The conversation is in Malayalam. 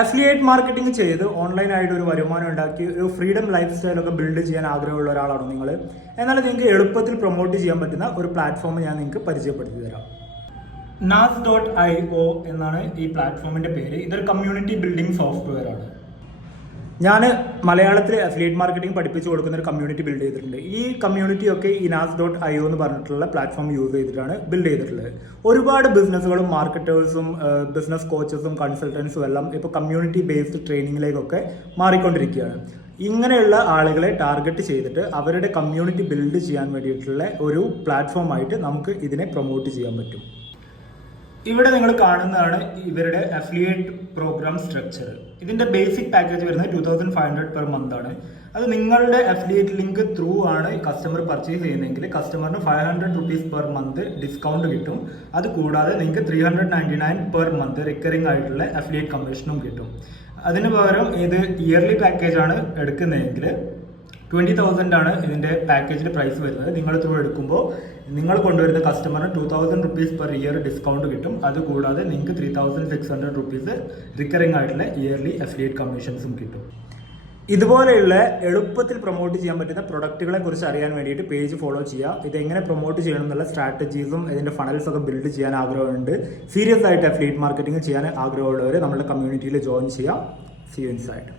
അഫിലിയേറ്റ് മാർക്കറ്റിംഗ് ചെയ്ത് ഓൺലൈനായിട്ട് ഒരു വരുമാനം ഉണ്ടാക്കി ഒരു ഫ്രീഡം ലൈഫ് സ്റ്റൈലൊക്കെ ബിൽഡ് ചെയ്യാൻ ആഗ്രഹമുള്ള ഒരാളാണോ നിങ്ങൾ? എന്നാൽ നിങ്ങൾക്ക് എളുപ്പത്തിൽ പ്രൊമോട്ട് ചെയ്യാൻ പറ്റുന്ന ഒരു പ്ലാറ്റ്ഫോം ഞാൻ നിങ്ങൾക്ക് പരിചയപ്പെടുത്തി തരാം. nas.io എന്നാണ് ഈ പ്ലാറ്റ്ഫോമിന്റെ പേര്. ഇതൊരു കമ്മ്യൂണിറ്റി ബിൽഡിംഗ് സോഫ്റ്റ്വെയർ ആണ്. ഞാൻ മലയാളത്തിൽ അഫിലിയേറ്റ് മാർക്കറ്റിംഗ് പഠിപ്പിച്ചു കൊടുക്കുന്ന ഒരു കമ്മ്യൂണിറ്റി ബിൽഡ് ചെയ്തിട്ടുണ്ട്. ഈ കമ്മ്യൂണിറ്റി ഒക്കെ ഈ nas.io എന്ന് പറഞ്ഞിട്ടുള്ള പ്ലാറ്റ്ഫോം യൂസ് ചെയ്തിട്ടാണ് ബിൽഡ് ചെയ്തിട്ടുള്ളത്. ഒരുപാട് ബിസിനസ്സുകളും മാർക്കറ്റേഴ്സും ബിസിനസ് കോച്ചസും കൺസൾട്ടൻസും എല്ലാം ഇപ്പോൾ കമ്മ്യൂണിറ്റി ബേസ്ഡ് ട്രെയിനിങ്ങിലേക്കൊക്കെ മാറിക്കൊണ്ടിരിക്കുകയാണ്. ഇങ്ങനെയുള്ള ആളുകളെ ടാർഗറ്റ് ചെയ്തിട്ട് അവരുടെ കമ്മ്യൂണിറ്റി ബിൽഡ് ചെയ്യാൻ വേണ്ടിയിട്ടുള്ള ഒരു പ്ലാറ്റ്ഫോമായിട്ട് നമുക്ക് ഇതിനെ പ്രൊമോട്ട് ചെയ്യാൻ പറ്റും. ഇവിടെ നിങ്ങൾ കാണുന്നതാണ് ഇവരുടെ അഫിലിയേറ്റ് പ്രോഗ്രാം സ്ട്രക്ചർ. ഇതിന്റെ ബേസിക് പാക്കേജ് വരുന്നത് 2500 പെർ മന്ത് ആണ്. അത് നിങ്ങളുടെ അഫിലിയേറ്റ് ലിങ്ക് ത്രൂ ആണ് കസ്റ്റമർ പർച്ചേസ് ചെയ്യുന്നതെങ്കിൽ കസ്റ്റമറിന് 500 റുപ്പീസ് പെർ മന്ത് ഡിസ്കൗണ്ട് കിട്ടും. അത് കൂടാതെ നിങ്ങൾക്ക് 399 പെർ മന്ത് റിക്കറിംഗ് ആയിട്ടുള്ള അഫിലിയേറ്റ് കമ്മീഷനും കിട്ടും. അതിന് പകരം ഇത് ഇയർലി പാക്കേജ് ആണ് എടുക്കുന്നതെങ്കിൽ 20,000 ആണ് ഇതിന്റെ പാക്കേജിന്റെ പ്രൈസ് വരുന്നത്. നിങ്ങൾ ത്രൂ എടുക്കുമ്പോൾ നിങ്ങൾ കൊണ്ടുവരുന്ന കസ്റ്റമറിന് 2,000 റുപ്പീസ് പെർ ഇയർ ഡിസ്കൗണ്ട് കിട്ടും. അതുകൂടാതെ നിങ്ങൾക്ക് 3,600 റുപ്പീസ് റിക്കറിംഗ് ആയിട്ടുള്ള ഇയർലി അഫിലിയേറ്റ് കമ്മീഷൻസും കിട്ടും. ഇതുപോലെയുള്ള എളുപ്പത്തിൽ പ്രൊമോട്ട് ചെയ്യാൻ പറ്റുന്ന പ്രൊഡക്റ്റുകളെ കുറിച്ച് അറിയാൻ വേണ്ടിയിട്ട് പേജ് ഫോളോ ചെയ്യുക. ഇതെങ്ങനെ പ്രൊമോട്ട് ചെയ്യണം എന്നുള്ള സ്ട്രാറ്റജീസും ഇതിന്റെ ഫണൽസ് ഒക്കെ ബിൽഡ് ചെയ്യാൻ ആഗ്രഹമുണ്ട്. സീരിയസ് ആയിട്ട് അഫിലിയേറ്റ് മാർക്കറ്റിംഗ് ചെയ്യാൻ ആഗ്രഹമുള്ളവർ നമ്മുടെ കമ്മ്യൂണിറ്റിയിൽ ജോയിൻ ചെയ്യാം. See you inside.